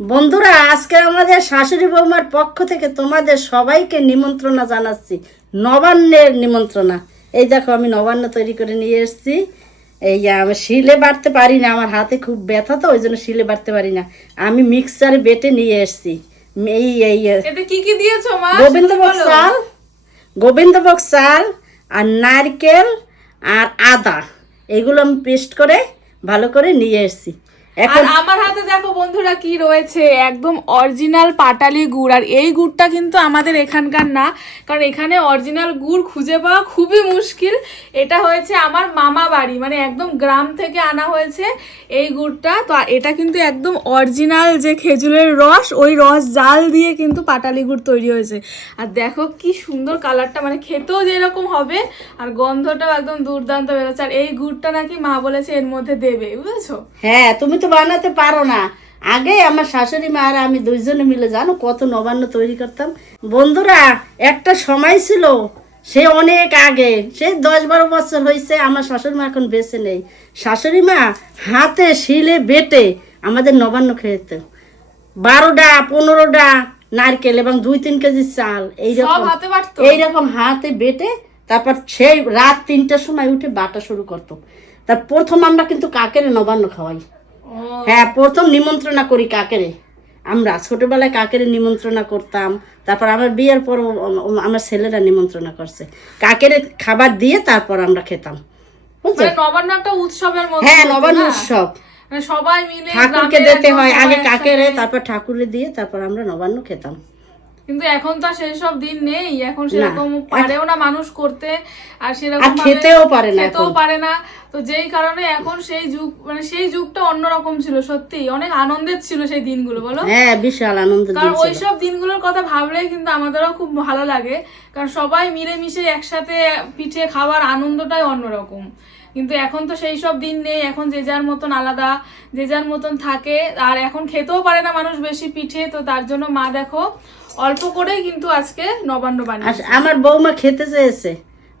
বন্ধুরা, আজকে আমাদের শাশুড়ি বৌমার পক্ষ থেকে তোমাদের সবাইকে নিমন্ত্রণা জানাচ্ছি, নবান্নের নিমন্ত্রণা। এই দেখো, আমি নবান্ন তৈরি করে নিয়ে এসেছি। এই যে আমি শিলে বাটতে পারি না, আমার হাতে খুব ব্যথা, তো ওই জন্য শিলে বাটতে পারি না। আমি মিক্সারে বেটে নিয়ে এসেছি। এই এই এতে কি কি দিয়েছো মা? গোবিন্দভোগ চাল, গোবিন্দভোগ চাল আর নারকেল আর আদা, এগুলো আমি পেস্ট করে ভালো করে নিয়ে এসেছি। আর আমার হাতে দেখো বন্ধুরা কি রয়েছে, একদম অরিজিনাল পাটালি গুড়। আর এই গুড়টা কিন্তু আমাদের এখানকার না, কারণ এখানে অরিজিনাল গুড় খুঁজে পাওয়া খুবই মুশকিল। এটা হয়েছে আমার মামা বাড়ি, মানে একদম গ্রাম থেকে আনা হয়েছে এই গুড়টা। তো এটা কিন্তু একদম অরিজিনাল যে খেজুরের রস, ওই রস জাল দিয়ে কিন্তু পাটালি গুড় তৈরি হয়েছে। আর দেখো কি সুন্দর কালারটা, মানে খেতেও যেরকম হবে আর গন্ধটাও একদম দুর্দান্ত বেরোচ্ছে। আর এই গুড়টা নাকি মা বলেছে এর মধ্যে দেবে, বুঝেছো? হ্যাঁ, তুমি তো বানাতে পারো না। আগে আমার শাশুড়ি মা আর আমি দুইজনে মিলে জানো কত নবান্ন তৈরি করতাম। বন্ধুরা, একটা সময় ছিল, সে অনেক আগে, সে 10-12 বছর হয়েছে, আমার শাশুড়ি মা এখন বেঁচে নেই। শাশুড়ি মা হাতে শিলে বেটে আমাদের নবান্ন খেতে, 12টা 15টা নারকেল এবং 2-3 কেজি চাল সব হাতে বাটতো? এইরকম হাতে বেটে তারপর সেই রাত 3টার সময় উঠে বাটা শুরু করতো। তার প্রথম আমরা কিন্তু কাকের নবান্ন খাওয়াই। হ্যাঁ, প্রথম নিমন্ত্রণা করি কাকেরে। আমরা ছোটবেলায় কাকেরে নিমন্ত্রণা করতাম, তারপর আমার বিয়ের পর আমার ছেলেরা নিমন্ত্রণা করছে, কাকেরে খাবার দিয়ে তারপর আমরা খেতাম, বুঝছো? মানে নবান্ন একটা উৎসবের মতো। হ্যাঁ, নবান্ন উৎসব, মানে সবাই মিলে ঠাকুরকে দিতে হয় আগে কাকেরে, তারপর ঠাকুরে দিয়ে তারপর আমরা নবান্ন খেতাম। কিন্তু এখন তো সেই সব দিন নেই, এখন সেরকম পারেও না মানুষ করতে, আর সেরকম খেতেও পারে না, খেতেও পারে না। তো যেই কারণে এখন সেই যুগ, মানে সেই যুগটা অন্যরকম ছিল, সত্যি অনেক আনন্দের ছিল সেই দিনগুলো, বলো? হ্যাঁ, বিশাল আনন্দের দিন কারণ ছিল। ওইসব দিনগুলোর কথা ভাবলেই কিন্তু আমাদেরও খুব ভালো লাগে, কারণ সবাই মিলেমিশে একসাথে পিঠে খাওয়ার আনন্দটাই অন্যরকম। কিন্তু এখন তো সেই সব দিন নেই, এখন যে যার মতন আলাদা, যে যার মতন থাকে, আর এখন খেতেও পারে না মানুষ বেশি পিঠে। তো তার জন্য মা দেখো অল্প করেই কিন্তু আজকে নবান্ন বানিয়েছে। আমার বৌমা খেতে চেয়েছে,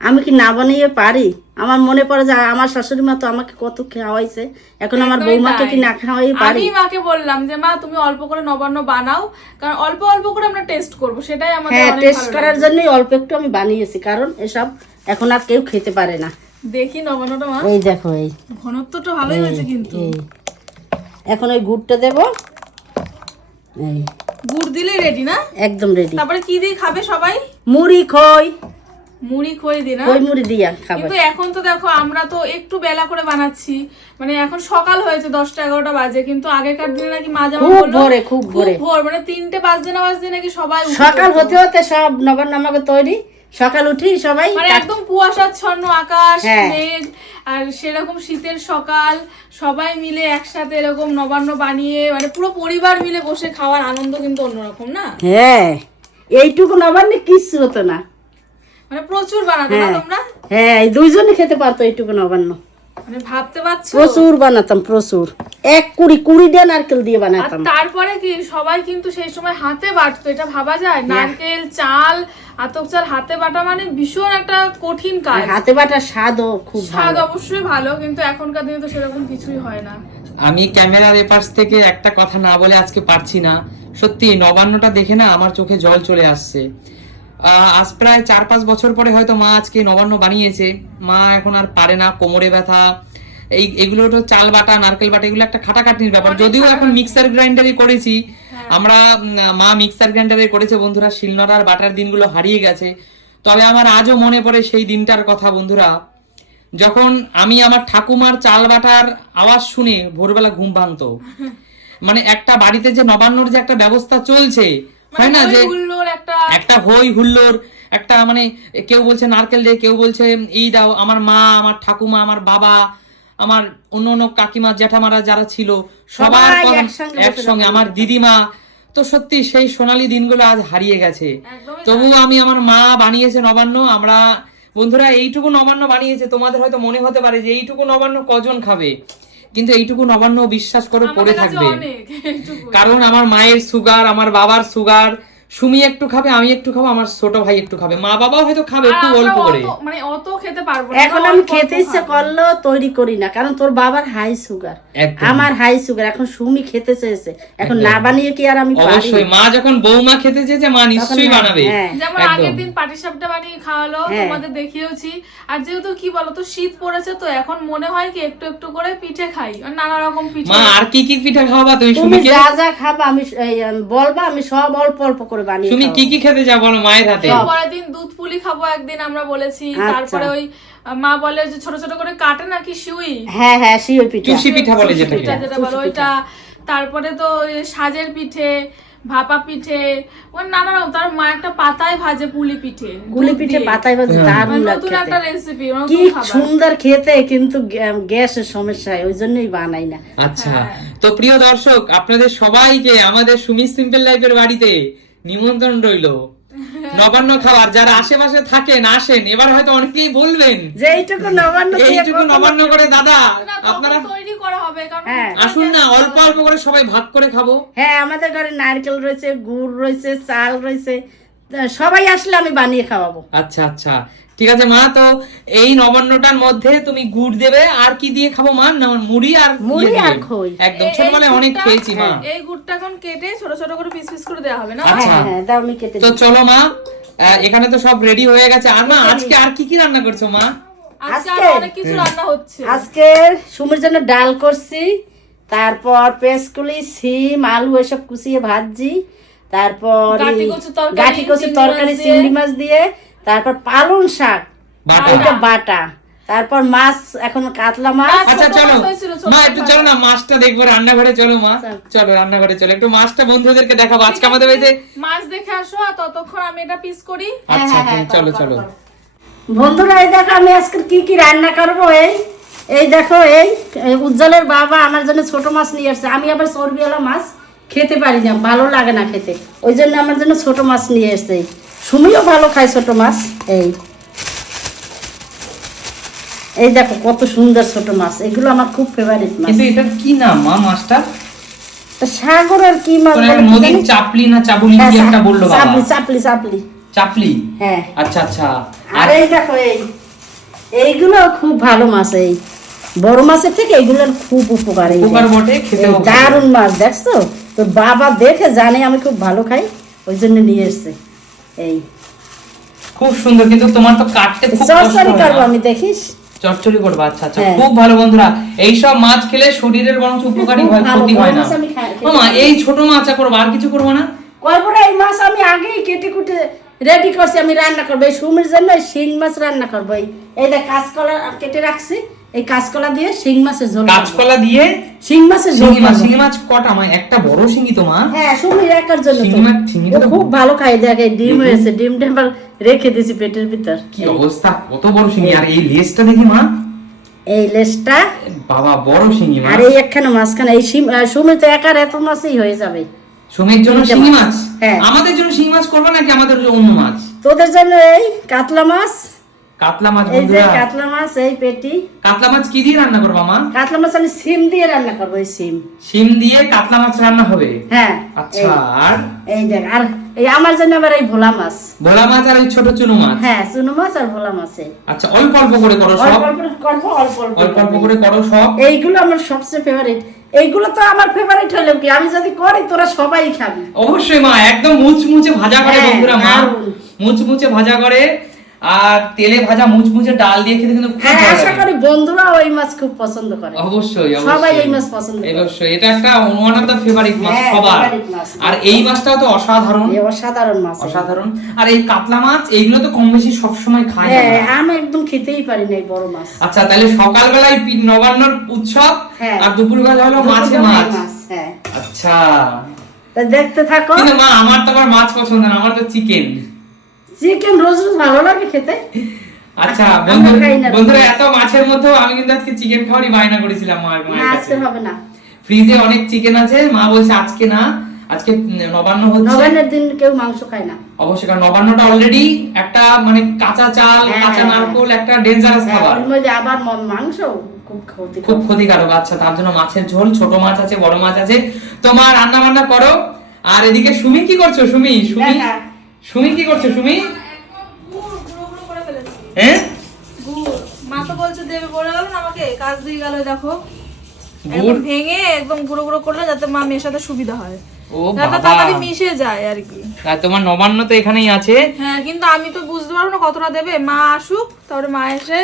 আমি কি না বানিয়ে পারি? আমার মনে পড়ে যে আমার শাশুড়ি মা তো আমাকে কত খাওয়াইছে, এখন আমার বৌমাকে কি না খাওয়াই পারি? আমি মাকে বললাম যে মা তুমি অল্প করে নবান্ন বানাও, কারণ অল্প অল্প করে আমরা টেস্ট করব, সেটাই আমাদের হ্যাঁ, অনেক টেস্ট ভালো করার লাগে। জন্যই অল্প একটু আমি বানিয়েছি, কারণ এসব এখন আর কেউ খেতে পারে না। দেখি নবান্নটা মা, এই দেখো, এই ঘনত্বটা ভালোই হয়েছে কিন্তু। এই এখন ওই গুড়টা দেব, এই গুড় দিলেই রেডি না? একদম রেডি। তারপরে কি দিয়ে খাবে সবাই? মুড়ি খই, মুড়ি খই দি না? খই মুড়ি দিয়া খাবে। কিন্তু এখন তো দেখো আমরা তো একটু বেলা করে বানাচ্ছি, মানে এখন সকাল হয়েছে 10টা-11টা বাজে, কিন্তু আগেকার দিনে নাকি মা যেমন খুব বললো ভোরে, খুব ভোরে, ভোর, মানে 3টে বাজতে না বাজতে নাকি সবাই উঠে সকাল পড়তো। হতে হতে সব নবান্ন আমাকে তৈরি, সকাল উঠি সবাই, মানে একদম কুয়াশাচ্ছন্ন আকাশ, হ্যাঁ। মেঘ, আর সেরকম শীতের সকাল, সবাই মিলে একসাথে এরকম নবান্ন বানিয়ে, মানে পুরো পরিবার মিলে বসে খাওয়ার আনন্দ কিন্তু অন্যরকম না? হ্যাঁ, এইটুকু নবান্নে কিচ্ছু হতো না, মানে প্রচুর বানাতো না তোমরা? হ্যাঁ, এই দুইজনই খেতে পারতো এইটুকু নবান্ন, মানে ভাবতে পারছো? প্রচুর বানাতাম, প্রচুর, 20 নারকেল দিয়ে আর বানাতাম। তারপরে কি সবাই কিন্তু সেই সময় হাতে বাটতো, এটা ভাবা যায়? নারকেল, চাল, আতপ চাল হাতে বাটা মানে ভীষণ একটা কঠিন কাজ। হাতে বাটার স্বাদও খুব স্বাদ ভালো। অবশ্যই ভালো, কিন্তু এখনকার দিনে তো সেরকম কিছুই হয় না। আমি ক্যামেরার এপাশ থেকে একটা কথা না বলে আজকে পারছি না, সত্যি নবান্নটা দেখে না আমার চোখে জল চলে আসছে। আজ প্রায় 4-5 বছর পরে হয়তো মা আজকে নবান্ন বানিয়েছে। মা এখন আর পারে না, কোমরে ব্যথা, এগুলো তো চাল বাটা, নারকেল বাটা, এগুলো একটা খাটাখাটনির ব্যাপার। যদিও এখন মিক্সার গ্রাইন্ডারে করেছি আমরা, মা মিক্সার গ্রাইন্ডারে করেছে বন্ধুরা, শিলনোড়ার বাটার দিনগুলো হারিয়ে গেছে। তবে আমার আজও মনে পড়ে সেই দিনটার কথা বন্ধুরা, যখন আমি আমার ঠাকুমার চাল বাটার আওয়াজ শুনে ভোরবেলা ঘুম ভাঙতো। মানে একটা বাড়িতে যে নবান্নর যে একটা ব্যবস্থা চলছে, হয় না, যে একটা হই হুল্লোড়, একটা মানে কেউ বলছে নারকেল দে, কেউ বলছে এই দাও, আমার মা, আমার ঠাকুমা, আমার বাবা, আমার অন্য অন্য কাকিমা জ্যাঠামারা যারা ছিল সবার একসঙ্গে, আমার দিদিমা, তো সত্যি সেই সোনালী দিনগুলো আজ হারিয়ে গেছে। তবুও আমি, আমার মা বানিয়েছে নবান্ন, আমরা বন্ধুরা এইটুকু নবান্ন বানিয়েছে, তোমাদের হয়তো মনে হতে পারে যে এইটুকু নবান্ন কজন খাবে, কিন্তু এইটুকু নবান্ন বিশ্বাস করো পড়ে থাকবে। কারণ আমার মায়ের সুগার, আমার বাবার সুগার, সুমি একটু খাবে, আমি একটু খাবো, আমার ছোট ভাই একটু খাবে, মা বাবাও হয়তো খাবে আর একটু আমরা অল্প করে। মানে অত খেতে পারবো না, এখন আমরা আমি অল্প খেতে অল্প ইচ্ছে খাবো। করলেও তৈরি করি না, কারণ তোর বাবার হাই সুগার, একদম। আমার হাই সুগার। এখন সুমি খেতে চেয়েছে, এখন একদম। না বানিয়ে কি আর আমি পারি? অবশ্যই মা যখন বৌমা খেতে চেয়েছে মা নিশ্চয়ই হ্যাঁ, বানাবে। হ্যাঁ। যেমন একদম। আগের দিন পাটিসাপটা বানিয়ে খাওয়ালো, হ্যাঁ। তোমাদের দেখিয়েছি। আর যেহেতু কি বলতো শীত পড়েছে, তো এখন মনে হয় কি একটু একটু করে পিঠে খাই, আর নানা রকম পিঠে। মা আর কি কি পিঠা খাওয়াবা তুমি তুমি সুমিকে? যা যা খাবা আমি বলবা, আমি সব অল্প অল্প করে বানিয়ে তুমি কি খাওয়াবো। কি খেতে যাও বলো মায়ের হাতে? পরের দিন দুধ পুলি খাবো একদিন আমরা বলেছি। আচ্ছা। তারপরে ওই মা বলে যে ছোট ছোট করে কাটে নাকি শিউই, হ্যাঁ হ্যাঁ, শিওর পিঠা। চুষি পিঠা বলে যেটাকে। পিঠা যেটা বলে ওইটা। তারপরে তো ওই সাজের পিঠে, ভাপা পিঠে, ওই নানা রকম। তার মা একটা পাতায় ভাজে পুলি পিঠে, গুলি দুধ পিঠে দিয়ে। পাতায় ভাজি, দারুণ মানে লাগে নতুন খেতে। একটা রেসিপি, কি নতুন খাবার। সুন্দর খেতে, কিন্তু গ্যাসের সমস্যা হয়, ওই জন্যই বানাই না। আচ্ছা, হ্যাঁ। তো প্রিয় দর্শক আপনাদের সবাইকে আমাদের সুমি সিম্পল লাইফের বাড়িতে নিমন্ত্রণ রইলো নবান্ন খাবার। যারা আশেপাশে থাকেন আসেন। এবার হয়তো অনেকেই বলবেন যে এইটুকু নবান্ন দিয়ে এইটুকু কখনো- নবান্ন করে দাদা না, তখন আপনারা তৈরি করা হবে, কারণ হ্যাঁ। আসুন না, অল্প অল্প করে সবাই ভাগ করে খাবো। হ্যাঁ, আমাদের ঘরে নারকেল রয়েছে, গুড় রয়েছে, চাল রয়েছে, সবাই আসলে আমি বানিয়ে খাওয়াবো। আচ্ছা আচ্ছা, ঠিক আছে মা। তো এই নবান্নটার মধ্যে তুমি গুড় দেবে, আর কি দিয়ে খাবো মা? না মুড়ি আর মুড়ি ইয়ে আর দিবে? খই। একদম এই ছোটবেলায় অনেক গুড়টা- খেয়েছি মা। এই গুড়টা এখন কেটে ছোট ছোট করে পিস পিস করে দেওয়া হবে না? আচ্ছা। হ্যাঁ হ্যাঁ, দাও আমি কেটে তো দিই। চলো মা, এখানে তো সব রেডি হয়ে গেছে। আর মা আজকে আর কি কি রান্না করছো মা? আজকে আজকে? আরো অনেক কিছু রান্না হচ্ছে। আজকে সুমির জন্য ডাল করছি, তারপর পেঁয়াজকুলি, সিম, আলু এসব কুচিয়ে ভাজি, তারপর গাঁঠি কচুর তরকারি, গাঁঠি কচুর চিংড়ি তরকারি মাছ দিয়ে। চিংড়ি মাছ দিয়ে, তারপর পালং শাক বাটা। ওইটা বাটা, তারপর মাছ, এখন কাতলা মাছ। আচ্ছা ছোট চলো মাছ হয়েছিল, ছোট মা, মাছ একটু চলো না, মাছটা দেখবো রান্নাঘরে। চলো মা, চলো রান্নাঘরে চলো, একটু মাছটা বন্ধুদেরকে দেখাবো আজকে আমাদের বাড়িতে। মাছ দেখে আসো, আর ততক্ষণ আমি এটা পিস করি। আচ্ছা হ্যাঁ, হ্যাঁ, চলো করো, চলো। করো। বন্ধুরা এই দেখো আমি আজকে কি কি রান্না করবো। এই দেখো, এই উজ্জ্বলের বাবা আমার জন্য ছোট মাছ নিয়ে আসছে। আমি আবার চর্বিওয়ালা মাছ খেতে পারি না, ভালো লাগে না খেতে, ওই জন্য আমার জন্য ছোট মাছ নিয়ে এসছে। সুমিও ভালো খায় ছোট মাছ। এই দেখো কত সুন্দর ছোট মাছ, এগুলো আমার খুব ফেভারিট মাছ। কিন্তু এটার কি নাম মা মাছটা? তা সাগরের কি মাছ তোরা বলে কি নদীর জানি? চাপলি না চাবুলি হ্যাঁ, কি একটা বললো বাবা? চাপলি চাপলি চাপলি, চাপলি। হ্যাঁ। আচ্ছা আচ্ছা। আর এই দেখো এইগুলো খুব ভালো মাছ। এই বড় মাছের থেকে এগুলোর খুব উপকার। এই উপকার বটে, খেতেও ভালো। দারুণ মাছ, দেখছো তোর বাবা দেখে জানে আমি খুব ভালো খাই, ওই জন্য নিয়ে এসছে। এই খুব সুন্দর, কিন্তু তোমার তো কাটতে খুব কষ্ট চরচরি হয় করবো না? আমি, দেখিস। চচ্চড়ি করবা? আচ্ছা আচ্ছা, হ্যাঁ। খুব ভালো বন্ধুরা। এইসব মাছ খেলে শরীরের বরং উপকারী খুব হয়, ভালো, ক্ষতি হয় বড় না। মাছ আমি খেতে মামা পারি। এই ছোট মাছটা করবো, আর কিছু করবো না? করবো না, এই মাছ আমি আগেই কেটে কুটে রেডি করছি, আমি রান্না করবো। এই সুমির জন্য শিং মাছ রান্না করবো। এই দেখ কাঁচকলা কেটে রাখছি, এই কাঁচকলা দিয়ে শিং মাছের ঝোল করবো। কাঁচকলা দিয়ে শিং মাছের ঝোল শিঙি মাছ? করবো। শিঙি মাছ কটা মা? একটা বড় শিঙি তো মা? হ্যাঁ, সুমির একার জন্য তো। শিঙি মাছ, শিঙিটা ও তো খুব ভালো খাই। দেখ এই ডিম হয়েছে, ডিমটা আবার রেখে দিছি পেটের ভিতর। কি অবস্থা, কত বড় শিঙি! আর এই লেজটা দেখি মা, এই লেজটা, বাবা বড় শিঙি মা। আর এই একখানে মাঝখানে। এই সুমি তো একার এত মাছই হয়ে যাবে। সুমির জন্য তিনটে শিঙি মাছ। মাছ? হ্যাঁ। আমাদের জন্য শিঙি মাছ করবে নাকি আমাদের জন্য অন্য মাছ? তোদের জন্য এই কাতলা মাছ, কাতলা মাছ এই যে বন্ধুরা। কাতলা মাছ, এই পেটি। কাতলা মাছ কি দিয়ে রান্না করবা মা? কাতলা মাছ আমি সিম দিয়ে রান্না করবো। এই সিম, শিম দিয়ে কাতলা মাছ রান্না হবে? হ্যাঁ। আচ্ছা। আর এই দেখ, আর এই আমার জন্য আবার এই ভোলা মাছ। ভোলা মাছ আর ওই ছোট চুনো মাছ? হ্যাঁ, চুনো মাছ আর ভোলা মাছ। আচ্ছা, অল্প অল্প করে করো সব? অল্প অল্প করবো, অল্প অল্প অল্প অল্প করবো। করে করো সব। এইগুলো আমার সবচেয়ে ফেভারিট। এইগুলো তো আমার ফেভারিট হলো কি, আমি যদি করি তোরা সবাই খাবি। অবশ্যই মা, একদম মুচমুচে ভাজা করে হ্যাঁ, বন্ধুরা মা, দারুণ। মুচমুচে ভাজা করে। আর তেলে ভাজা মুচমুচে ডাল দিয়ে খেতে কিন্তু খুব হ্যাঁ, ভালো আশা লাগে। করি বন্ধুরা ওই মাছ খুব পছন্দ করে। অবশ্যই সবাই অবশ্যই এই মাছ পছন্দ করে। অবশ্যই, এটা একটা ওয়ান অফ দা ফেভারিট মাছ হ্যাঁ, সবার। favorite মাছ। আর এই মাছটাও তো অসাধারণ, এই অসাধারণ মাছ। অসাধারণ। আর এই কাতলা মাছ এইগুলো তো কম বেশি সবসময় খাই হ্যাঁ, আমরা। আমি একদম খেতেই পারি না এই বড় মাছ। আচ্ছা, তাহলে সকালবেলায় নবান্নর উৎসব, হ্যাঁ। আর দুপুরবেলা হলো মাছে দুপুরবেলা মাছ। মাছ, হ্যাঁ। আচ্ছা, তা দেখতে থাকো। কিন্তু মা আমার তো আবার মাছ পছন্দ না, আমার তো চিকেন। চিকেন রোজ রোজ ভালো লাগে খেতে। আচ্ছা আমরা খাই না। বন্ধুরা, এত মাছের মধ্যেও আমি কিন্তু আজকে চিকেন খাওয়ারই বায়না করেছিলাম মায়ের না, কাছে। আজকে হবে না। ফ্রিজে অনেক চিকেন আছে, মা বলছে আজকে না, আজকে নবান্ন হচ্ছে। নবান্নের দিন কেউ মাংস খায় না। অবশ্যই, কারণ নবান্নটা অলরেডি একটা মানে কাঁচা চাল, হ্যাঁ, কাঁচা হ্যাঁ, নারকোল, একটা ডেঞ্জারাস হ্যাঁ, খাবার, ওর মধ্যে আবার মাংস খুব ক্ষতি খুব ক্ষতিকারক। আচ্ছা, তার জন্য মাছের ঝোল, ছোট মাছ আছে, বড় মাছ আছে। তোমার রান্না বান্না করো, আর এদিকে সুমি কি করছো? সুমি সুমি দেখা। সুমি কি করছো? সুমি গুড় গুঁড়ো গুঁড়ো করে ফেলেছি। হ্যাঁ গুড় মা তো বলছে দেবে, বলে গেল না আমাকে, কাজ দিয়ে গেল। দেখো একদম গুড় ভেঙে একদম গুঁড়ো গুঁড়ো করলে যাতে মা মেশাতে সুবিধা হয়, ও যাতে বাবা, তাড়াতাড়ি মিশে যায় আর কি। আর তোমার নবান্ন তো এখানেই আছে। হ্যাঁ, কিন্তু আমি তো বুঝতে পারবো না কতটা দেবে। মা আসুক, তারপরে মা এসে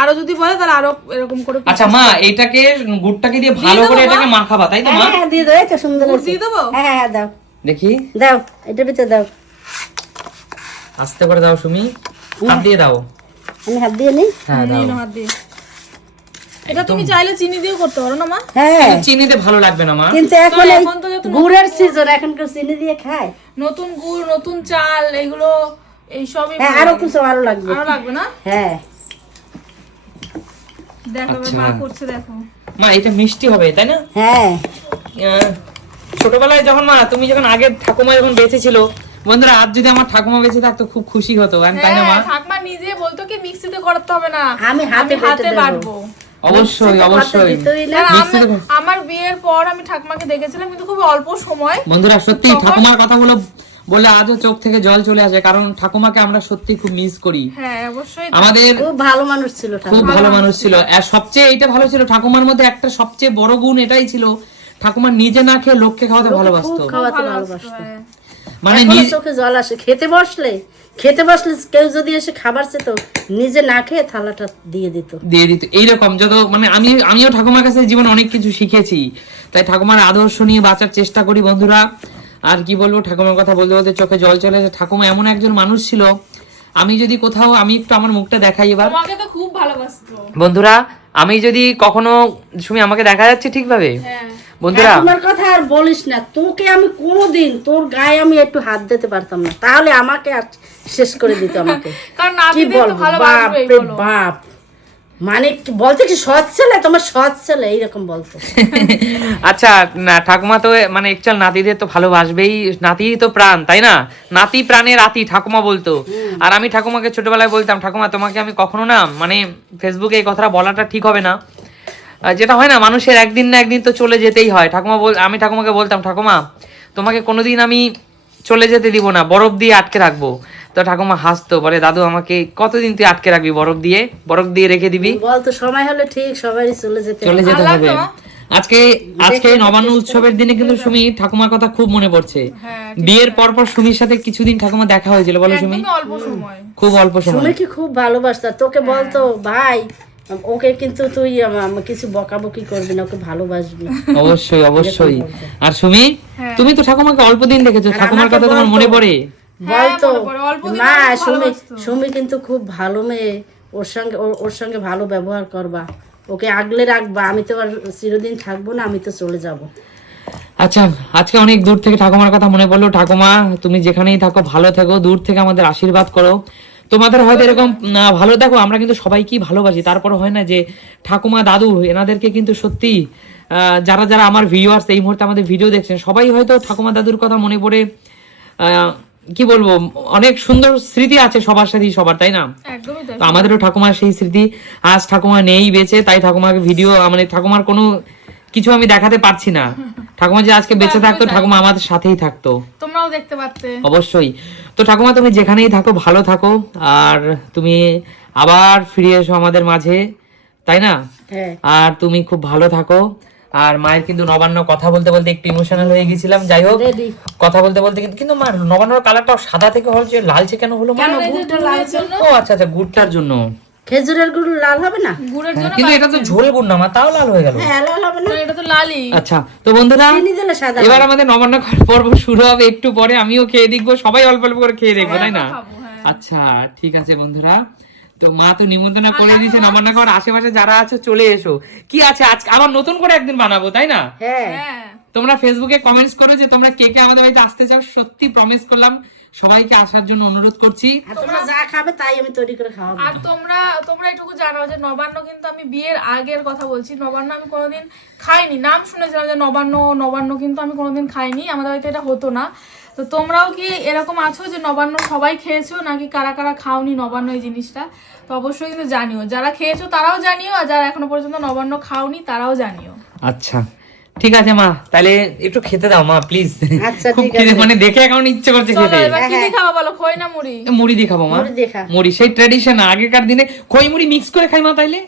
আরো যদি বলে তাহলে আরো এরকম করে আচ্ছা মা, এটাকে গুড়টাকে দিয়ে ভালো দিয়ে করে দেবো, এটাকে মাখাবা, তাই তো মা? হ্যাঁ হ্যাঁ দিয়ে দাও, এই তো সুন্দর গুড় হয়েছে। দিয়ে দেবো? হ্যাঁ হ্যাঁ দাও দেখি, দাও, এটা ভিতরে দাও। আস্তে করে দাও সুমি, হাত দিয়ে দাও। আমি হাত দিয়ে নিই। হ্যাঁ দাও। নিয়ে নাও হাত দিয়ে। এটা তুমি চাইলে চিনি দিয়েও করতে পারো না মা? হ্যাঁ কিন্তু চিনিতে ভালো লাগবে না মা। কিন্তু এখন এই এখন তো যেহেতু গুড়ের সিজন, এখন কেউ চিনি দিয়ে খায়? নতুন গুড়, নতুন চাল, এগুলো এইসবই হ্যাঁ আরো কিছু আরো লাগবে। আরো লাগবে না? হ্যাঁ দেখো আচ্ছা। মা করছে, দেখো। মা এটা মিষ্টি হবে তাই না? হ্যাঁ ছোটবেলায় যখন মা তুমি যখন আগে ঠাকুমা যখন বেঁচে ছিল, বন্ধুরা আজ যদি আমার ঠাকুমা বেঁচে থাকতো খুব খুশি হতো, তাই না মা? হ্যাঁ, ঠাকমা নিজে বলতো কি মিক্সিতে করতে হবে না, আমি হাতে হাতে বেটে দেবো। বাটবো। অবশ্যই অবশ্যই। আর মিক্সিতে আমার বিয়ের পর আমি ঠাকমাকে দেখেছিলাম, কিন্তু খুব অল্প সময়। বন্ধুরা সত্যি ঠাকুমার কথাগুলো বলে আজও চোখ থেকে জল চলে আসে, কারণ ঠাকুমাকে আমরা সত্যি খুব মিস করি। হ্যাঁ অবশ্যই। আমাদের খুব ভালো মানুষ ছিল খুব ঠাকুমা। ভালো মানুষ ছিল। আর সবচেয়ে এটা ভালো ছিল ঠাকুমার মধ্যে একটা সবচেয়ে বড় গুণ এটাই ছিল, ঠাকুমা নিজে না খেয়ে লোককে খাওয়াতে ভালোবাসতো। খুব খাওয়াতে ভালোবাসতো, ভালোবাসতো। হ্যাঁ। মানে এখনো চোখে জল আসে, খেতে বসলে কেউ যদি এসে খাবার চেত, নিজে না খেয়ে থালাটা দিয়ে দিত। দিয়ে দিত এইরকম। যত মানে আমিও ঠাকুমার কাছে জীবনে অনেক কিছু শিখেছি, তাই ঠাকুমার আদর্শ নিয়ে বাঁচার চেষ্টা করি বন্ধুরা। আর কি বলবো, ঠাকুমার কথা বলতে বলতে চোখে জল চলে আসে। ঠাকুমা এমন একজন মানুষ ছিল, আমি যদি কোথাও, আমি একটু আমার মুখটা দেখাই এবার তোমাকে তো খুব ভালোবাসতো। বন্ধুরা, আমি যদি কখনো তুমি আমাকে দেখা যাচ্ছে ঠিকভাবে হ্যাঁ বন্ধুরা, তোমার কথা আর বলিস না, তোকে আমি কোনোদিন তোর গায়ে আমি একটু হাত দিতে পারতাম না, তাহলে আমাকে আর শেষ করে দিত আমাকে। কারণ কি নাতিদের তো বলবো, বাপ ভালোবাসবেই রে বলো। বাপ, মানে বলতে কি সৎ ছেলে, তোমার সৎ ছেলে এইরকম বলতো। আচ্ছা না ঠাকুমা তো মানে একচুয়াল নাতিদের তো ভালোবাসবেই, নাতি তো প্রাণ, তাই না? নাতি প্রাণের আতি ঠাকুমা বলতো। আর আমি ঠাকুমাকে ছোটবেলায় বলতাম, ঠাকুমা তোমাকে আমি কখনো না, মানে ফেসবুকে এই কথাটা বলাটা ঠিক হবে না, যেটা হয় না মানুষের একদিন না একদিন তো চলে যেতেই হয়। আমি ঠাকুমাকে বলতাম, ঠাকুমা তোমাকে কোনোদিন আমি চলে যেতে দিব না, বরফ দিয়ে আটকে রাখবো। তো ঠাকুমা হাসতো, বলে দাদু আমাকে কতদিন তুই আটকে রাখবি, বরফ দিয়ে রেখে দিবি? বলতো সময় হলে ঠিক সবারই চলে যেতে চলে হবে। যেতে ভালো হবে। লাগতো মা? আজকে নবান্ন উৎসবের দিনে কিন্তু সুমি ঠাকুমার কথা খুব মনে পড়ছে। হ্যাঁ, বিয়ের পর সুমির সাথে কিছুদিন ঠাকুমা দেখা হয়েছিল, বলো সুমি? একদমই অল্প সময়। খুব অল্প সময়। তুমি কি খুব ভালোবাসতা, তোকে বলতো ভাই ওকে কিন্তু তুই কিছু বকাবকি করবি না, ওকে ভালোবাসবি। অবশ্যই অবশ্যই। আর সুমি, হ্যাঁ। তুমি তো ঠাকুমাকে অল্প দিন দেখেছো, ঠাকুমার কথা তোমার মনে পড়ে? বলতো মনে পড়ে, অল্প দিনে মা আমাকে সুমি ভালোবাসতো। সুমি কিন্তু খুব ভালো মেয়ে, ওর সঙ্গে ভালো ব্যবহার করবা, ওকে আগলে রাখবা, আমি তো আর চিরদিন থাকবো না, আমি তো চলে যাব। আচ্ছা, আজকে অনেক দূর থেকে ঠাকুমার কথা মনে পড়লো। ঠাকুমা তুমি যেখানেই থাকো ভালো থেকো, দূর থেকে আমাদের আশীর্বাদ করো। তোমাদের হয়তো এরকম ভালো দেখো, আমরা কিন্তু সবাইকেই ভালোবাসি, তারপরে হয় না যে ঠাকুমা দাদু এনাদেরকে কিন্তু সত্যি যারা যারা আমার ভিউয়ার্স এই মুহূর্তে আমাদের ভিডিও দেখছেন, সবাই হয়তো ঠাকুমা দাদুর কথা মনে পড়ে কি বলবো, অনেক সুন্দর স্মৃতি আছে সবার সাথেই সবার, তাই না? একদমই তাই। তো আমাদেরও ঠাকুমার সেই স্মৃতি। আজ ঠাকুমা নেই বেঁচে, তাই ঠাকুমাকে ভিডিও মানে ঠাকুমার কোনো কিছু আমি দেখাতে পারছি না। ঠাকুমা যে আজকে বেঁচে থাকতো, ঠাকুমা আমাদের সাথেই থাকতো, তোমরাও দেখতে পারতে। অবশ্যই। তো ঠাকুমা তুমি যেখানেই থাকো ভালো থাকো, আর তুমি আবার ফিরে এসো আমাদের মাঝে, তাই না? হ্যাঁ আর তুমি খুব ভালো থাকো। আর মায়ের কিন্তু নবান্ন কথা বলতে বলতে একটু ইমোশনাল হয়ে গেছিলাম, যাই হোক রেডি। কথা বলতে বলতে কিন্তু মা নবান্নর কালারটা সাদা থেকে হচ্ছে লালচে কেন হলো মা? কারণ এই যে গুড়ের জন্য, ও আচ্ছা আচ্ছা, গুড়টার জন্য। খেজুরের গুড় লাল হবে না? গুড়ের জন্য কিন্তু এটা তো ঝোল গুড় না মা, তাও লাল হয়ে গেল। হ্যাঁ লাল হবে না, এটা তো লালই। আচ্ছা তো বন্ধুরা, চিনি দিলে সাদা এবার আমাদের নবান্ন পর্ব শুরু হবে একটু পরে, আমিও খেয়ে দেখবো, সবাই অল্প অল্প করে খেয়ে দেখবো, তাই না? খাবো, হ্যাঁ। আচ্ছা ঠিক আছে বন্ধুরা, তো মা তো নিমন্ত্রণ করে দিয়েছে নবান্ন ঘর, আশেপাশে যারা আছে চলে এসো। কি আছে আজকে আবার নতুন করে একদিন বানাবো, তাই না? হ্যাঁ হ্যাঁ তোমরা ফেসবুকে কমেন্টস করো যে তোমরা কে কে আমাদের বাড়িতে আসতে চাও, সত্যি প্রমিস করলাম সবাইকে আসার জন্য অনুরোধ করছি। আর তোমরা যা খাবে তাই আমি তৈরি করে খাওয়াবো। আর তোমরা এটুকু জানো যে নবান্ন কিন্তু আমি বিয়ের আগের কথা বলছি, নবান্ন আমি কোনোদিন খাইনি। নাম শুনেছিলাম যে নবান্ন কিন্তু আমি কোনোদিন খাইনি, আমাদের বাড়িতে এটা হতো না। তো তোমরাও কি এরকম আছো যে নবান্ন সবাই খেয়েছো, নাকি কারা কারা খাওনি নবান্ন এই জিনিসটা? তো অবশ্যই কিন্তু জানিও, যারা খেয়েছো তারাও জানিও, আর যারা এখনো পর্যন্ত নবান্ন খাওনি তারাও জানিও। আচ্ছা ঠিক আছে মা, তাহলে একটু খেতে দাও মা প্লিজ। আচ্ছা, খুব ঠিক খিদে, আছে। মানে দেখে এখন ইচ্ছে করছে চলো খেতে। এবার কি দিয়ে খাওয়া বলো, খই না মুড়ি? মুড়ি দিয়ে খাবো মা, মুড়ি দিয়ে খা। মুড়ি সেই ট্রেডিশন, আগেকার দিনে খই মুড়ি মিক্স করে খাই মা। তাইলে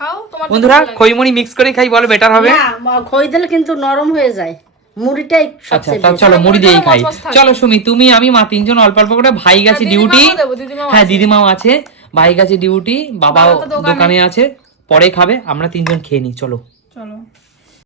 খাও তোমার যেটা বন্ধুরা ভালো লাগে। খই মুড়ি মিক্স করে খাই, বলো বেটার হবে? না খই দিলে কিন্তু নরম হয়ে যায়, মুড়িটাই আচ্ছা সবচেয়ে তাহলে বেশি। চলো মুড়ি দিয়েই খাই। মজমজ থাকে। চলো সুমি, তুমি আমি মা তিনজন অল্প অল্প করে, ভাই গেছে ডিউটি। দিদিমাও দেবো, দিদিমাও হ্যাঁ আছে। দিদিমাও আছে, ভাই গেছে ডিউটি, বাবাও বাবা তো দোকানে। দোকানে আছে, পরে খাবে, আমরা তিনজন খেয়ে নিই চলো। চলো